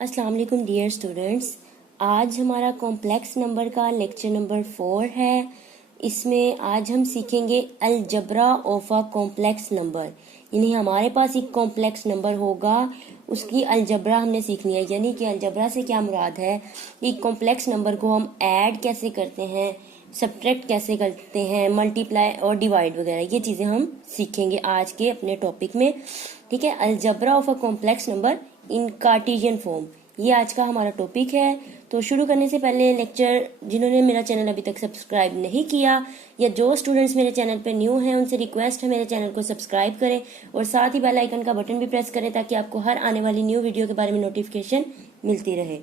अस्सलाम वालेकुम dear students. आज हमारा कॉम्प्लेक्स नंबर का लेक्चर नंबर 4 है। इसमें आज हम सीखेंगे algebra of a complex number, यानी हमारे पास एक कॉम्प्लेक्स नंबर होगा, उसकी अलजबरा हमने सीखनी है। यानी कि अलजबरा से क्या मुराद है कि कॉम्प्लेक्स नंबर को हम ऐड कैसे करते हैं, सब्ट्रैक्ट कैसे करते हैं, मल्टीप्लाई और डिवाइड वगैरह, ये चीज़ें हम सीखेंगे आज के अपने टॉपिक में। ठीक है, algebra of a complex number in Cartesian form, ये आज का हमारा टॉपिक है। तो शुरू करने से पहले लेक्चर जिन्होंने मेरा चैनल अभी तक सब्सक्राइब नहीं किया या जो स्टूडेंट्स मेरे चैनल पे न्यू हैं उनसे रिक्वेस्ट है मेरे चैनल को सब्सक्राइब करें और साथ ही बेल आइकन का बटन भी प्रेस करें ताकि आपको हर आने वाली न्यू वीडियो के बारे में नोटिफिकेशन मिलती रहे।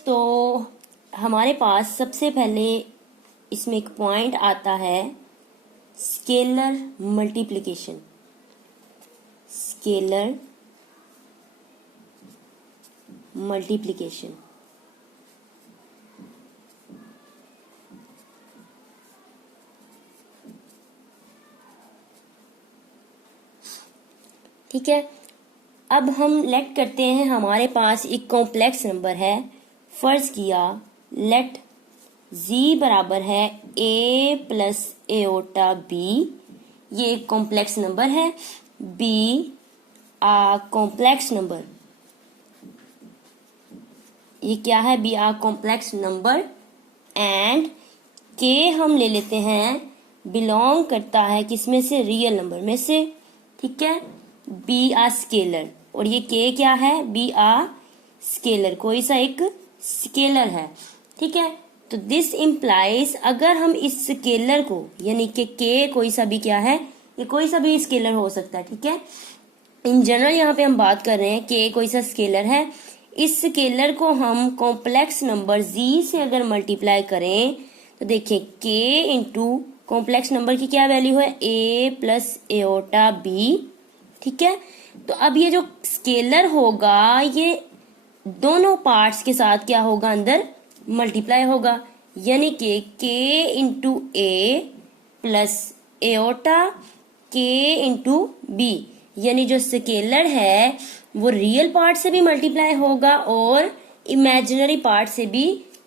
तो हमारे पास सबसे पहले इसमें एक पॉइंट आता है स्केलर मल्टीप्लिकेशन। स्केलर मल्टीप्लिकेशन, ठीक है। अब हम लेट करते हैं, हमारे पास एक कॉम्प्लेक्स नंबर है। फर्ज किया लेट z बराबर है a प्लस एओटा b, ये एक कॉम्प्लेक्स नंबर है। b आ कॉम्प्लेक्स नंबर, ये क्या है, b are complex number and के हम ले लेते हैं बिलोंग करता है किसमें से, रियल नंबर में से। ठीक है, बी आर स्केलर और ये के क्या है, बी आर स्केलर, कोई सा एक स्केलर है। ठीक है, तो दिस इम्प्लाइज अगर हम इस स्केलर को, यानी कि के कोई सा भी क्या है, ये कोई सा भी स्केलर हो सकता है। ठीक है, इन जनरल यहाँ पे हम बात कर रहे हैं के कोई सा स्केलर है। इस स्केलर को हम कॉम्प्लेक्स नंबर z से अगर मल्टीप्लाई करें तो देखिए k इंटू कॉम्प्लेक्स नंबर की क्या वैल्यू है, a प्लस एओटा b। ठीक है, तो अब ये जो स्केलर होगा ये दोनों पार्ट्स के साथ क्या होगा, अंदर मल्टीप्लाई होगा, यानी कि k into a plus aorta k into b, यानी जो स्केलर है वो रियल पार्ट से भी मल्टीप्लाई होगा और इमेजिनरी पार्ट से भी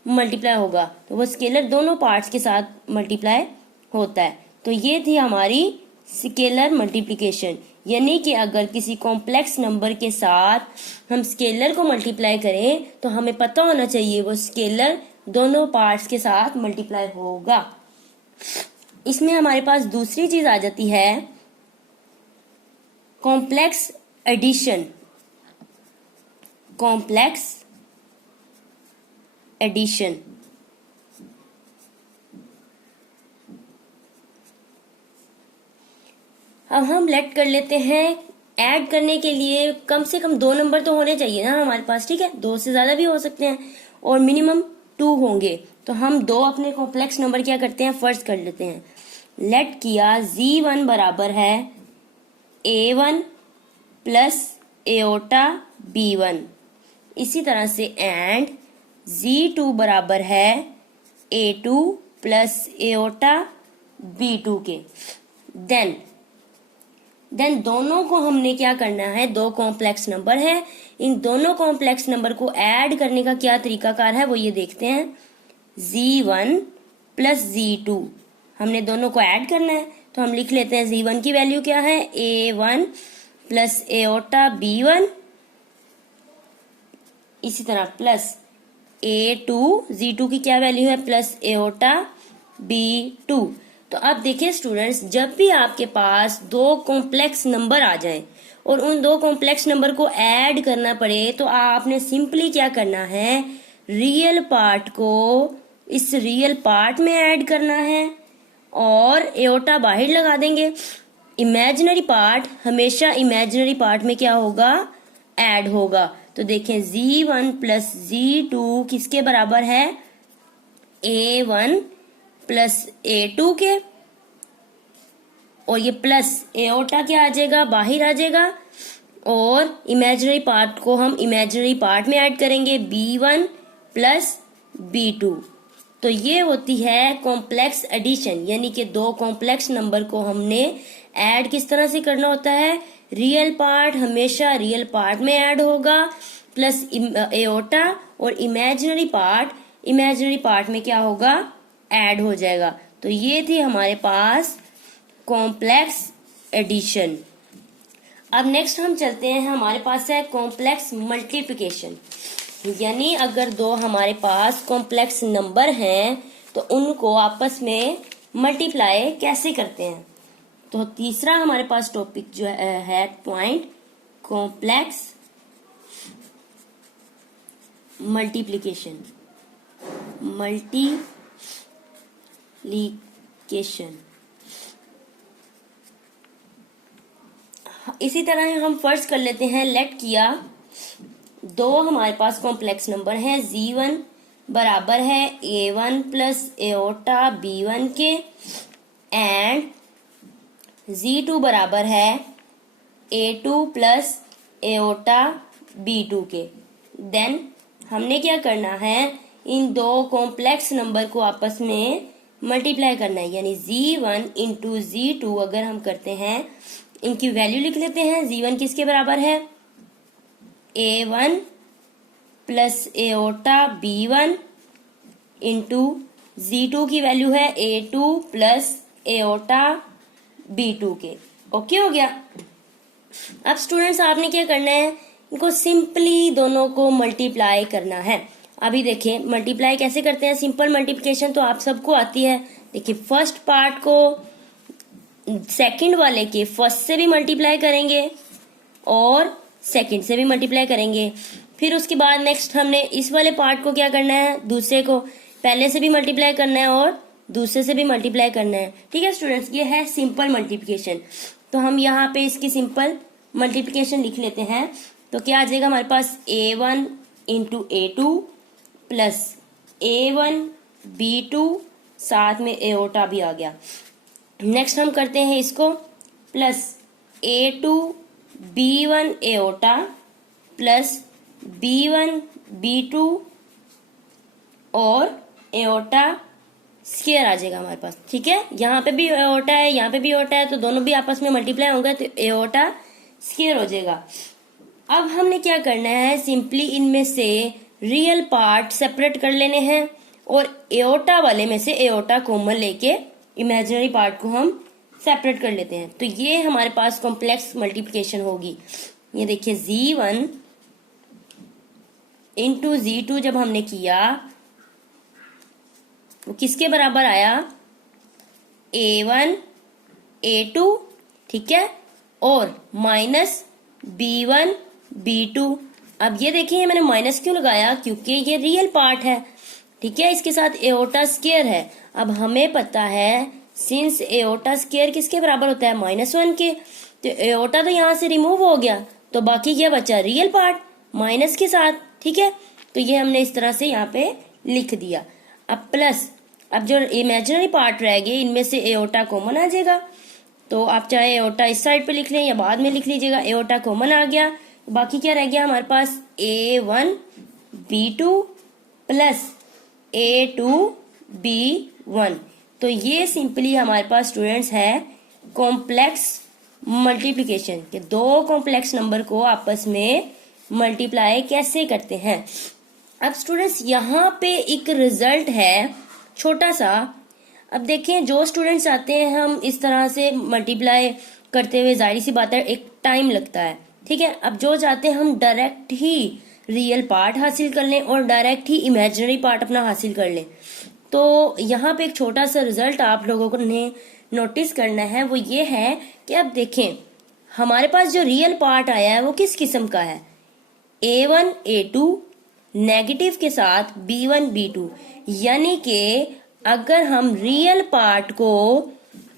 मल्टीप्लाई होगा। तो वो स्केलर दोनों पार्ट्स के साथ मल्टीप्लाई होता है। तो ये थी हमारी स्केलर मल्टीप्लिकेशन, यानी कि अगर किसी कॉम्प्लेक्स नंबर के साथ हम स्केलर को मल्टीप्लाई करें तो हमें पता होना चाहिए वो स्केलर दोनों पार्ट्स के साथ मल्टीप्लाई होगा। इसमें हमारे पास दूसरी चीज आ जाती है कॉम्प्लेक्स एडिशन। कॉम्प्लेक्स एडिशन, अब हम लेट कर लेते हैं। ऐड करने के लिए कम से कम 2 नंबर तो होने चाहिए ना हमारे पास। ठीक है, 2 से ज्यादा भी हो सकते हैं और मिनिमम 2 होंगे। तो हम 2 अपने कॉम्प्लेक्स नंबर क्या करते हैं, फर्स्ट कर लेते हैं। लेट किया z1 बराबर है a1 प्लस एओटा b1, इसी तरह से एंड z2 बराबर है a2 प्लस एओटा b2 के। देन दोनों को हमने क्या करना है, 2 कॉम्प्लेक्स नंबर है, इन दोनों कॉम्प्लेक्स नंबर को ऐड करने का क्या तरीकाकार है वो ये देखते हैं। z1 प्लस z2, हमने दोनों को ऐड करना है तो हम लिख लेते हैं z1 की वैल्यू क्या है, a1 प्लस एओटा b1, इसी तरह प्लस a2, z2 की क्या वैल्यू है, प्लस एओटा b2। तो अब देखिए स्टूडेंट्स, जब भी आपके पास 2 कॉम्प्लेक्स नंबर आ जाएं और उन 2 कॉम्प्लेक्स नंबर को ऐड करना पड़े तो आपने सिंपली क्या करना है, रियल पार्ट को इस रियल पार्ट में ऐड करना है और एओटा बाहर लगा देंगे। इमेजिनरी पार्ट हमेशा इमेजिनरी पार्ट में क्या होगा, ऐड होगा। तो देखें z1 प्लस z2 किसके बराबर है, a1 प्लस a2 के, और ये प्लस एओटा क्या आ जाएगा, बाहर आ जाएगा, और इमेजिनरी पार्ट को हम इमेजिनरी पार्ट में ऐड करेंगे b1 प्लस b2। तो ये होती है कॉम्प्लेक्स एडिशन, यानी कि 2 कॉम्प्लेक्स नंबर को हमने ऐड किस तरह से करना होता है, रियल पार्ट हमेशा रियल पार्ट में ऐड होगा प्लस एओर्टा और इमेजिनरी पार्ट में क्या होगा, ऐड हो जाएगा। तो ये थी हमारे पास कॉम्प्लेक्स एडिशन। अब नेक्स्ट हम चलते हैं, हमारे पास है कॉम्प्लेक्स मल्टीप्लिकेशन। यानी अगर दो हमारे पास कॉम्प्लेक्स नंबर हैं तो उनको आपस में मल्टीप्लाई कैसे करते हैं। तो तीसरा हमारे पास टॉपिक जो है पॉइंट, कॉम्प्लेक्स मल्टीप्लिकेशन। इसी तरह हम फर्स्ट कर लेते हैं, लेट किया दो हमारे पास कॉम्प्लेक्स नंबर हैं, Z1 बराबर है A1 प्लस एओटा B1 के एंड Z2 बराबर है A2 प्लस एओटा B2 के। देन हमने क्या करना है, इन दो कॉम्प्लेक्स नंबर को आपस में मल्टीप्लाई करना है। यानी Z1 इंटू Z2 अगर हम करते हैं, इनकी वैल्यू लिख लेते हैं। Z1 किसके बराबर है, A1 plus aorta B1 into Z2 की वैल्यू है A2 प्लस एओटा B2 के। ओके हो गया। अब स्टूडेंट्स आपने क्या करना है, इनको सिंपली दोनों को मल्टीप्लाई करना है। अभी देखिए मल्टीप्लाई कैसे करते हैं, सिंपल मल्टीप्लिकेशन तो आप सबको आती है। देखिए फर्स्ट पार्ट को सेकंड वाले के फर्स्ट से भी मल्टीप्लाई करेंगे और सेकंड से भी मल्टीप्लाई करेंगे। फिर उसके बाद नेक्स्ट हमने इस वाले पार्ट को क्या करना है, दूसरे को पहले से भी मल्टीप्लाई करना है और दूसरे से भी मल्टीप्लाई करना है। ठीक है स्टूडेंट्स, ये है सिंपल मल्टीप्लिकेशन। तो हम यहाँ पे इसकी सिंपल मल्टीप्लिकेशन लिख लेते हैं। तो क्या आ जाएगा हमारे पास, A1 into A2 plus A1 B2 साथ में एओटा भी आ गया। नेक्स्ट हम करते हैं इसको plus A2 B1 aorta plus B1 B2 और एओटा स्क्वायर आ जाएगा हमारे पास। ठीक है, यहाँ पे भी एओटा है, यहाँ पे भी एओटा है, तो दोनों भी आपस में मल्टीप्लाई होंगे तो एओटा स्क्वायर हो जाएगा। अब हमने क्या करना है, सिंपली इनमें से रियल पार्ट सेपरेट कर लेने हैं और एओटा वाले में से एओटा कॉमन लेके इमेजिनरी पार्ट को हम सेपरेट कर लेते हैं। तो ये हमारे पास कॉम्प्लेक्स मल्टीप्लिकेशन होगी। ये देखिए Z1 इंटू Z2 जब हमने किया वो किसके बराबर आया, A1 A2, ठीक है, और माइनस B1 B2। अब ये देखिए मैंने माइनस क्यों लगाया, क्योंकि ये रियल पार्ट है। ठीक है, इसके साथ एओटा स्क्वायर है। अब हमें पता है सिंस एओटा स्क्वायर किसके बराबर होता है, -1 के, तो एओटा तो यहाँ से रिमूव हो गया, तो बाकी क्या बचा, रियल पार्ट माइनस के साथ। ठीक है, तो ये हमने इस तरह से यहाँ पे लिख दिया। अब प्लस, अब जो इमेजिनरी पार्ट रह गए इनमें से एओटा कॉमन आ जाएगा। तो आप चाहे एओटा इस साइड पे लिख लें या बाद में लिख लीजिएगा। एओटा कॉमन आ गया, बाकी क्या रह गया हमारे पास, A1 B2 plus A2 B1। तो ये सिंपली हमारे पास स्टूडेंट्स है कॉम्प्लेक्स मल्टीप्लिकेशन के दो कॉम्प्लेक्स नंबर को आपस में मल्टीप्लाई कैसे करते हैं। अब स्टूडेंट्स यहाँ पे एक रिजल्ट है छोटा सा। अब देखें जो स्टूडेंट्स आते हैं हम इस तरह से मल्टीप्लाई करते हुए, जाहिर सी बात है एक टाइम लगता है। ठीक है, अब जो चाहते हैं हम डायरेक्ट ही रियल पार्ट हासिल कर लें और डायरेक्ट ही इमेजिनरी पार्ट अपना हासिल कर लें। तो यहाँ पे एक छोटा सा रिजल्ट आप लोगों को ने नोटिस करना है, वो ये है कि अब देखें हमारे पास जो रियल पार्ट आया है वो किस किस्म का है, A1 A2 नेगेटिव के साथ B1 B2। यानी कि अगर हम रियल पार्ट को,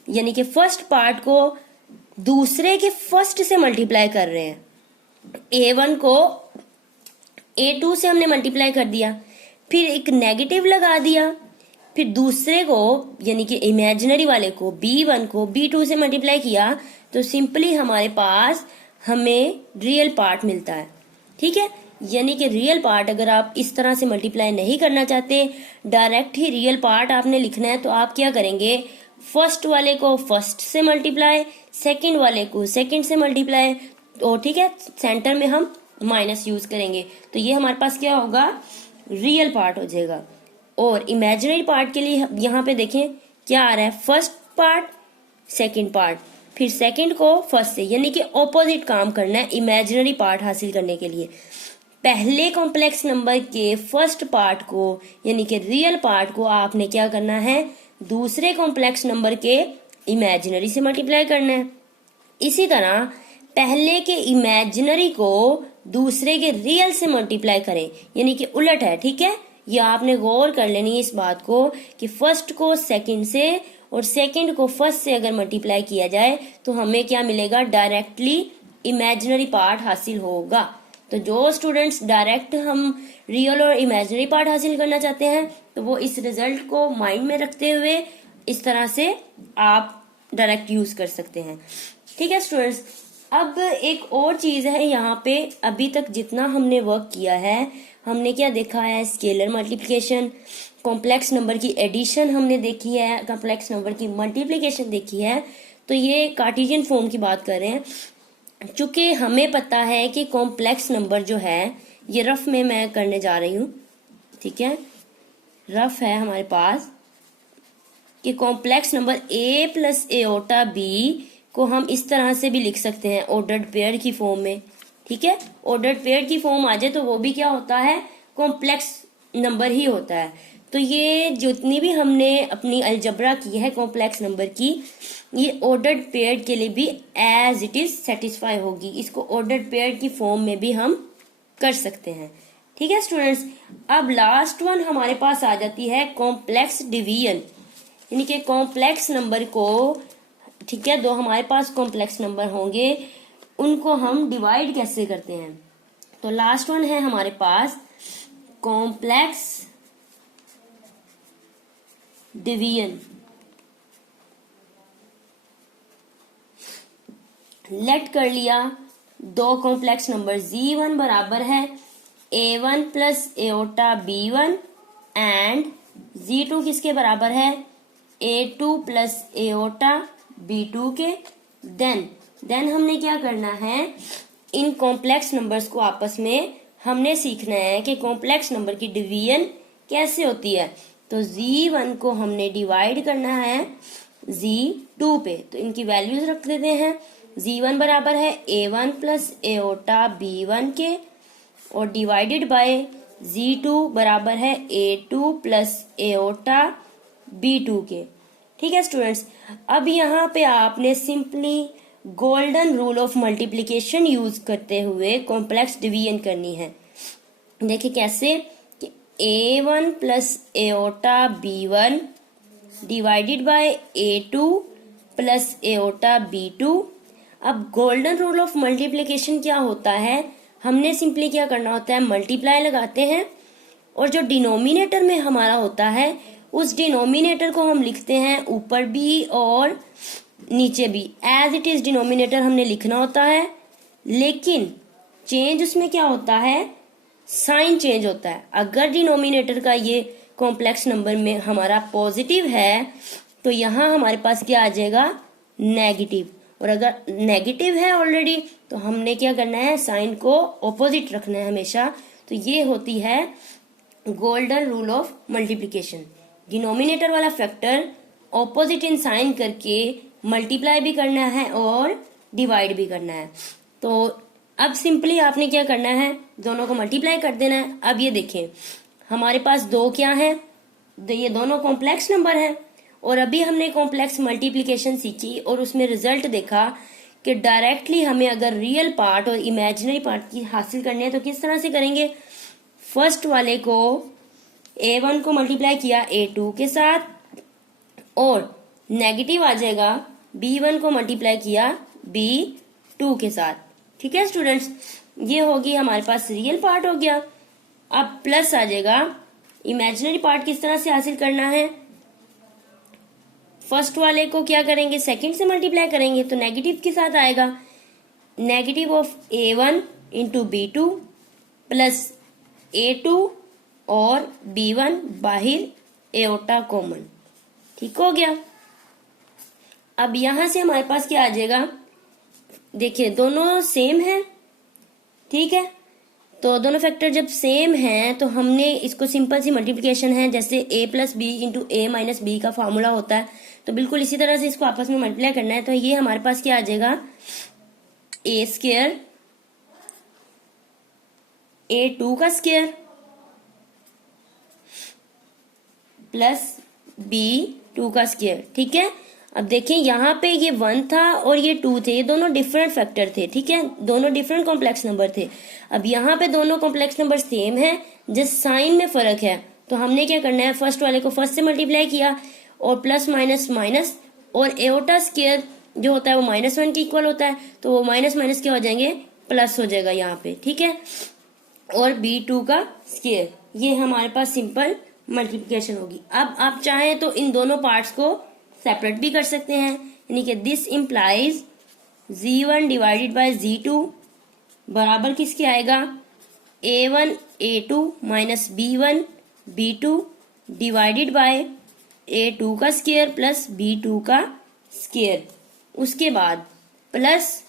यानी कि फर्स्ट पार्ट को दूसरे के फर्स्ट से मल्टीप्लाई कर रहे हैं, A1 को A2 से हमने मल्टीप्लाई कर दिया, फिर एक नेगेटिव लगा दिया, फिर दूसरे को यानी कि इमेजिनरी वाले को B1 को B2 से मल्टीप्लाई किया, तो सिंपली हमारे पास हमें रियल पार्ट मिलता है। ठीक है, यानी कि रियल पार्ट अगर आप इस तरह से मल्टीप्लाई नहीं करना चाहते, डायरेक्ट ही रियल पार्ट आपने लिखना है, तो आप क्या करेंगे, फर्स्ट वाले को फर्स्ट से मल्टीप्लाई, सेकंड वाले को सेकंड से मल्टीप्लाई, तो ठीक है सेंटर में हम माइनस यूज करेंगे तो ये हमारे पास क्या होगा, रियल पार्ट हो जाएगा। और इमेजिनरी पार्ट के लिए यहाँ पे देखें क्या आ रहा है, फर्स्ट पार्ट सेकंड पार्ट, फिर सेकंड को फर्स्ट से, यानी कि ऑपोजिट काम करना है इमेजिनरी पार्ट हासिल करने के लिए। पहले कॉम्प्लेक्स नंबर के फर्स्ट पार्ट को यानी कि रियल पार्ट को आपने क्या करना है, दूसरे कॉम्प्लेक्स नंबर के इमेजिनरी से मल्टीप्लाई करना है। इसी तरह पहले के इमेजिनरी को दूसरे के रियल से मल्टीप्लाई करें, यानी कि उलट है, ठीक है। ये आपने गौर कर लेनी है इस बात को कि फर्स्ट को सेकंड से और सेकंड को फर्स्ट से अगर मल्टीप्लाई किया जाए तो हमें क्या मिलेगा, डायरेक्टली इमेजिनरी पार्ट हासिल होगा। तो जो स्टूडेंट्स डायरेक्ट हम रियल और इमेजिनरी पार्ट हासिल करना चाहते हैं तो वो इस रिजल्ट को माइंड में रखते हुए इस तरह से आप डायरेक्ट यूज कर सकते हैं, ठीक है स्टूडेंट्स। अब एक और चीज है यहाँ पे, अभी तक जितना हमने वर्क किया है हमने क्या देखा है, स्केलर मल्टीप्लिकेशन, कॉम्प्लेक्स नंबर की एडिशन हमने देखी है, कॉम्प्लेक्स नंबर की मल्टीप्लिकेशन देखी है। तो ये कार्टेशियन फॉर्म की बात कर रहे हैं। चूंकि हमें पता है कि कॉम्प्लेक्स नंबर जो है, ये रफ में मैं करने जा रही हूँ, ठीक है, रफ है हमारे पास कि complex number a plus aorta b को हम इस तरह से भी लिख सकते हैं ऑर्डर्ड पेयर की फॉर्म में, ठीक है। ऑर्डर्ड पेयर की फॉर्म आ जाए तो वो भी क्या होता है, कॉम्प्लेक्स नंबर ही होता है। तो ये जितनी भी हमने अपनी अलजबरा की है कॉम्प्लेक्स नंबर की, ये ऑर्डर्ड पेयर के लिए भी एज इट इज सेटिस्फाई होगी। इसको ऑर्डर्ड पेयर की फॉर्म में भी हम कर सकते हैं, ठीक है स्टूडेंट्स। अब लास्ट वन हमारे पास आ जाती है कॉम्प्लेक्स डिवीजन, यानी कि कॉम्प्लेक्स नंबर को, ठीक है, दो हमारे पास कॉम्प्लेक्स नंबर होंगे उनको हम डिवाइड कैसे करते हैं। तो लास्ट वन है हमारे पास कॉम्प्लेक्स डिवीजन। लेट कर लिया दो कॉम्प्लेक्स नंबर z1 बराबर है a1 plus aorta b1 and z2 किसके बराबर है, a2 प्लस एओटा b2 के। देन हमने क्या करना है, इन कॉम्प्लेक्स नंबर्स को आपस में हमने सीखना है कि कॉम्प्लेक्स नंबर की डिवीजन कैसे होती है। तो z1 को हमने डिवाइड करना है z2 पे, तो इनकी वैल्यूज रख देते हैं। z1 बराबर है a1 प्लस एओटा b1 के और डिवाइडेड बाय z2 बराबर है a2 प्लस एओटा b2 के, ठीक है स्टूडेंट्स। अब यहाँ पे आपने simply golden rule of multiplication use करते हुए कॉम्प्लेक्स डिवीजन करनी है। देखिए कैसे कि a1 plus aorta b1 divided by a2 plus aorta b2। अब गोल्डन रूल ऑफ मल्टीप्लिकेशन क्या होता है, हमने सिंपली क्या करना होता है, मल्टीप्लाई लगाते हैं और जो डिनोमिनेटर में हमारा होता है उस डिनोमिनेटर को हम लिखते हैं ऊपर भी और नीचे भी, एज इट इज डिनोमिनेटर हमने लिखना होता है। लेकिन चेंज उसमें क्या होता है, साइन चेंज होता है। अगर डिनोमिनेटर का ये कॉम्प्लेक्स नंबर में हमारा पॉजिटिव है तो यहाँ हमारे पास क्या आ जाएगा, नेगेटिव, और अगर नेगेटिव है ऑलरेडी तो हमने क्या करना है, साइन को ऑपोजिट रखना है हमेशा। तो ये होती है golden rule of multiplication. Denominator वाला फैक्टर ऑपोजिट इन साइन करके मल्टीप्लाई भी करना है और डिवाइड भी करना है। तो अब सिंपली आपने क्या करना है, दोनों को मल्टीप्लाई कर देना है। अब ये देखें हमारे पास दो क्या है, ये दोनों कॉम्प्लेक्स नंबर है और अभी हमने कॉम्प्लेक्स मल्टीप्लिकेशन सीखी और उसमें रिजल्ट देखा कि डायरेक्टली हमें अगर रियल पार्ट और इमेजिनरी पार्ट की हासिल करनी है तो किस तरह से करेंगे। फर्स्ट वाले को a1 को मल्टीप्लाई किया a2 के साथ और नेगेटिव आ जाएगा b1 को मल्टीप्लाई किया b2 के साथ, ठीक है स्टूडेंट्स। ये होगी हमारे पास रियल पार्ट हो गया। अब प्लस आ जाएगा, इमेजिनरी पार्ट किस तरह से हासिल करना है, फर्स्ट वाले को क्या करेंगे, सेकंड से मल्टीप्लाई करेंगे तो नेगेटिव के साथ आएगा, negative of a1 into b2 plus a2 और b1 बाहिर एओटा कॉमन, ठीक हो गया। अब यहां से हमारे पास क्या आ जाएगा, देखिए दोनों सेम है, ठीक है। तो दोनों फैक्टर जब सेम हैं तो हमने इसको सिंपल सी मल्टीप्लिकेशन है, जैसे a plus b into a minus b का फॉर्मूला होता है, तो बिल्कुल इसी तरह से इसको आपस में मल्टीप्लाई करना है। तो ये हमारे पास क्या आ जाएगा, ए स्क्वायर a2 का स्क्वायर प्लस b2 का स्क्वायर। ठीक है, अब देखिए यहाँ पे ये 1 था और ये 2 थे, ये दोनों डिफरेंट फैक्टर थे। ठीक है, दोनों डिफरेंट कॉम्प्लेक्स नंबर थे। अब यहाँ पे दोनों कॉम्प्लेक्स नंबर सेम है, जस्ट साइन में फर्क है। तो हमने क्या करना है, फर्स्ट वाले को फर्स्ट से मल्टीप्लाई किया और प्लस माइनस माइनस, और एओटा स्क्वायर जो होता है वो -1 के इक्वल होता है, तो वो माइनस माइनस क्या हो जाएंगे, प्लस हो जाएगा यहाँ पे। ठीक है, और b2 का स्क्वायर, ये हमारे पास सिंपल मल्टीप्लिकेशन होगी। अब आप चाहें तो इन दोनों पार्ट्स को सेपरेट भी कर सकते हैं, यानी कि this implies z1 divided by z2 बराबर किसके आएगा, a1 a2 minus b1 b2 divided by a2 का स्क्वायर प्लस b2 का स्क्वायर। उसके बाद प्लस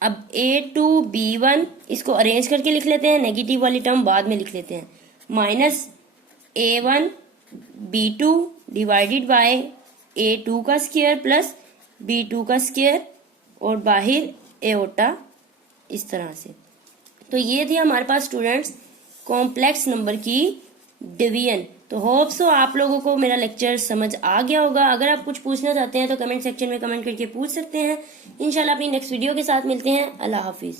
अब a2 b1 इसको अरेंज करके लिख लेते हैं, नेगेटिव वाली टर्म बाद में लिख लेते हैं, minus a1 b2 divided by a2 का स्क्वायर प्लस b2 का स्क्वायर और बाहर एओटा, इस तरह से। तो ये थी हमारे पास स्टूडेंट्स कॉम्प्लेक्स नंबर की डिवीजन। तो होप सो आप लोगों को मेरा लेक्चर समझ आ गया होगा। अगर आप कुछ पूछना चाहते हैं तो कमेंट सेक्शन में कमेंट करके पूछ सकते हैं। इंशाल्लाह अपनी नेक्स्ट वीडियो के साथ मिलते हैं। अल्लाह हाफिज।